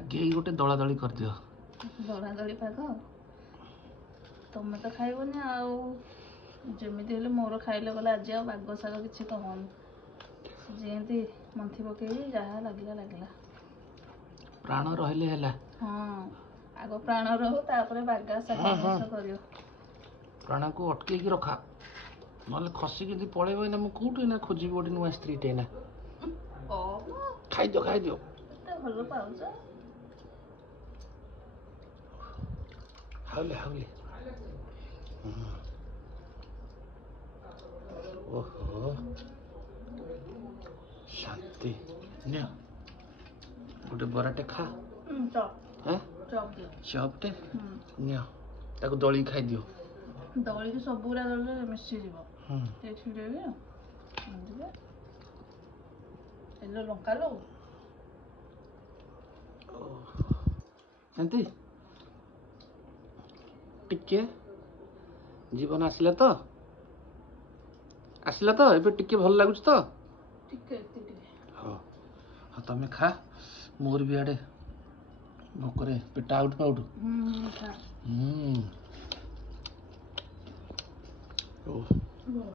ଆଗେ ଗୋଟେ ଦଳାଦଳି କରିଦିଅ। ଦଳାଦଳି ପାଗ ତମେ ତ ଖାଇବନି ଆଉ ଯେମିତି ହେଲେ ମୋର ଖାଇଲେ ଗଲେ ଆଜି ଆଉ ବାଗ ଶାଗ କିଛି କହନି ଯେମିତି ମନ୍ଥି ପକେଇବି ଯାହା ଲାଗିଲା ଲାଗିଲା। ପ୍ରାଣ ରହିଲେ ହେଲା। ହଁ ଆଗ ପ୍ରାଣ ରହୁ ତାପରେ ବାଗା ଶାଗ ଜିନିଷ କରିବ। ପ୍ରାଣକୁ ଅଟକେଇକି ରଖା ନହେଲେ ଖସିକି ଯଦି ପଳେଇବ ଏଇନା ମୁଁ କୋଉଠି ଏଇନା ଖୋଜିବି ଗୋଟେ ନୂଆ ସ୍ତ୍ରୀଟେ ଏଇନା। ଖାଇଦିଅ ଖାଇଦିଅ। ଏତେ ଭଲ ପାଉଛ। ହାଉଲେ ହାଉଲେ। ଓହୋ ଶାନ୍ତି। ନିଅ ଗୋଟେ ବରାଟେ ଖା। ଚପଟେ ନିଅ ତାକୁ ଦଳିକି ଖାଇଦିଅ। ଦଳିକି ସବୁଗୁଡ଼ା ଦଳିଲେ ମିଶିଯିବ। ଟିକେ ଛିଡ଼େଇବି ହେଲେ ଲଙ୍କା ଲୋ ଶାନ୍ତି ଟିକେ ଜୀବନ ଆସିଲା ତ ଏବେ ଟିକେ ଭଲ ଲାଗୁଛି ତ ଟିକେ ହଉ ହଉ ତମେ ଖା ମୋର ବି ଆଡ଼େ ଭୋକରେ ପେଟ ଆଉଟ ପାଉଟ।